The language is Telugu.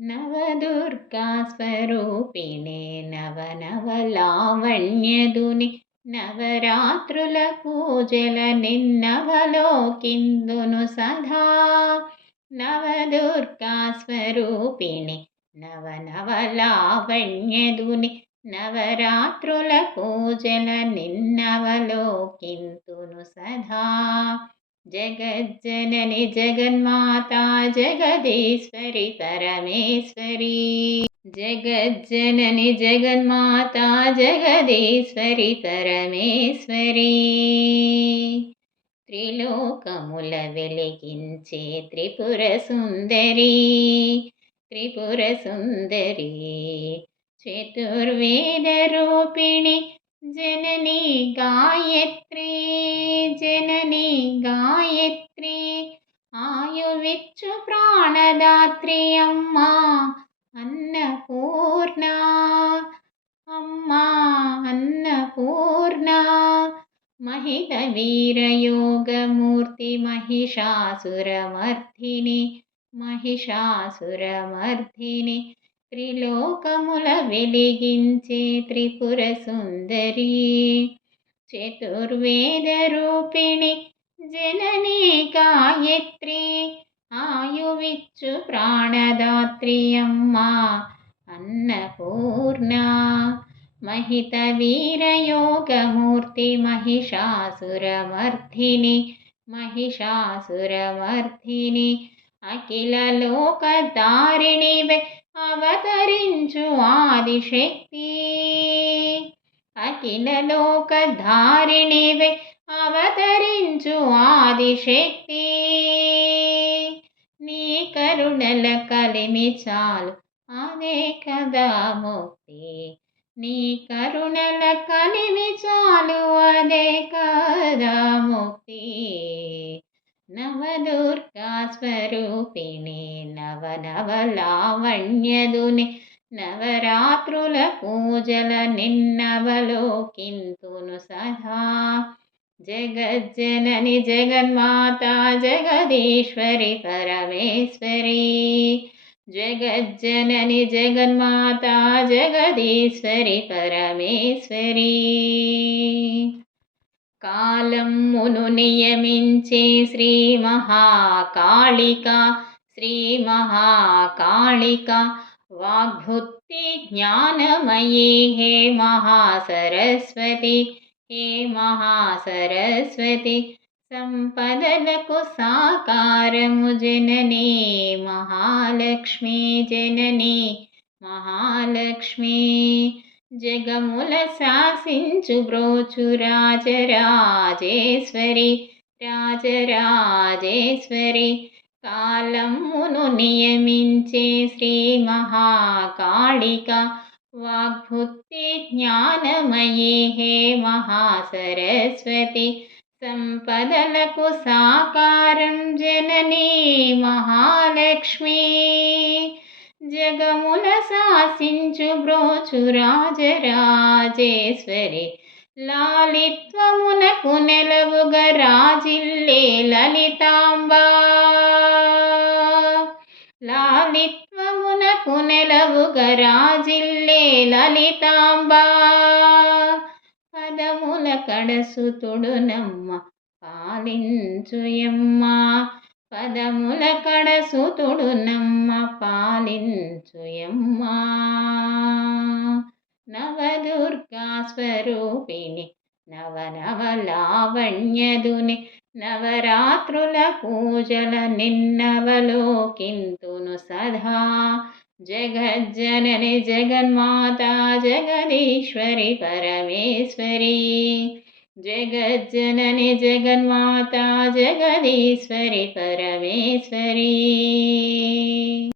నవదుర్గా స్వరూపిణే నవనవలావణ్యదుని నవరాత్రుల పూజల నిన్నవలోకిందును సదా. నవదుర్గా స్వరూపిణి నవనవలావణ్యదుని నవరాత్రుల పూజల నిన్నవలోకింతును సదా. జగజ్జనని జగన్మాతా జగదీశ్వరి పరమేశ్వరి. జగజ్జనని జగన్మాతా జగదీశ్వరి పరమేశ్వరి. త్రిలోకముల వెలిగించే త్రిపుర సుందరి. త్రిపుర సుందరి చతుర్వేద రూపిణి జననీ గాయత్రి. జననీ గాయత్రి ఆయువిచ్చు ప్రాణదాత్రి అమ్మా అన్నపూర్ణ. అమ్మా అన్నపూర్ణ మహిత వీరయోగమూర్తి మహిషాసురమర్ధిని. మహిషాసురమర్ధిని త్రిలోకముల వెలిగించే త్రిపుర సుందరి. చతుర్వేద రూపిణి జననీ గాయత్రి ఆయువిచ్చు ప్రాణదాత్రి అమ్మా అన్నపూర్ణ. మహిత వీరయోగమూర్తి మహిషాసురమర్ధిని. మహిషాసురమర్ధిని అఖిల లోకధారిణివే అవతరించు ఆదిశక్తి. అఖిల లోకధారిణివే అవతరించు ఆదిశక్తి. నీ కరుణల కలిమి చాలు అదే కదా ముక్తి. నీ కరుణల కలిమి చాలు అదే కదా ముక్తి. నవదుర్గా స్వరూపిణి నవనవలావణ్యదుని నవరాత్రుల పూజల నిన్నవలోకింతును సదా. జగజ్జనని జగన్మాతా జగదీశ్వరి పరమేశ్వరి. జగజ్జనని జగన్మాతా జగదీశ్వరి పరమేశ్వరి. కాలమును నియమించే శ్రీ మహాకాళిక. శ్రీ మహాకాళిక వాగ్భుక్తి జ్ఞానమయీ హే మహాసరస్వతి. హే మహాసరస్వతి సంపదలకు సాకారము జననీ మహాలక్ష్మి. జననీ మహాలక్ష్మి జగముల శాసించు బ్రోచు రాజరాజేశ్వరి. రాజరాజేశ్వరి కాలమును నియమించే శ్రీ మహాకాళిక వాగ్భుక్తి జ్ఞానమయీ హే మహాసరస్వతి సంపదలకు సాకారం జననీ మహాలక్ష్మి. జగముల శాసించు బ్రోచు రాజరాజేశ్వరి లాలిత్వమునకు నెలవుగా రాజిల్లే లలితాంబ. లాలిత్వమునకు నెలవుగా రాజిల్లే లలితాంబ. పదముల కడసుతుడునమ్మ పాలించుయమ్మ. పదముల కడసుతుడునమ్మ పాలించుయమ్మ. నవదుర్గా స్వరూపిణి నవనవలావణ్యదుని నవరాత్రుల పూజల నిన్నవలోకింతును సదా. జగజ్జనని జగన్మాతా జగదీశ్వరి పరమేశ్వరి. జగజ్జనని జగన్మాతా జగదీశ్వరి పరమేశ్వరి.